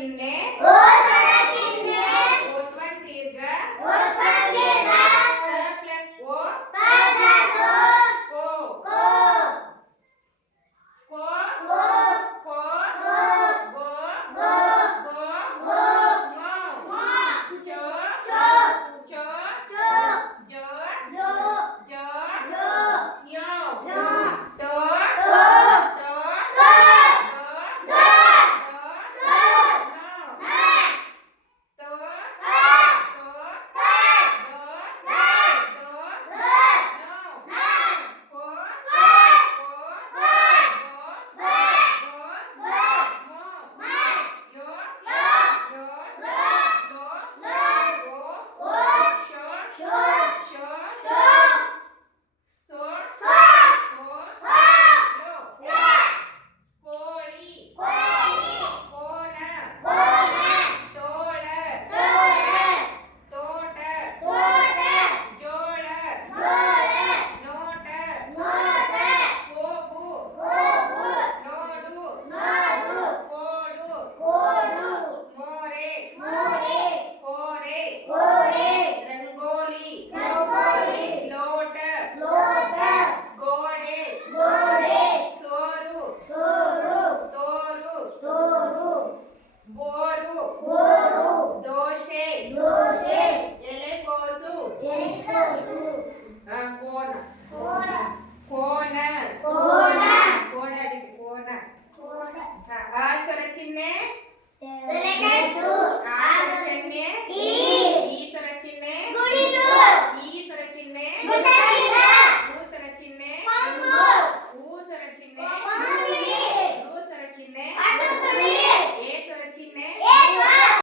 수 있네. 오! Go. Whoa.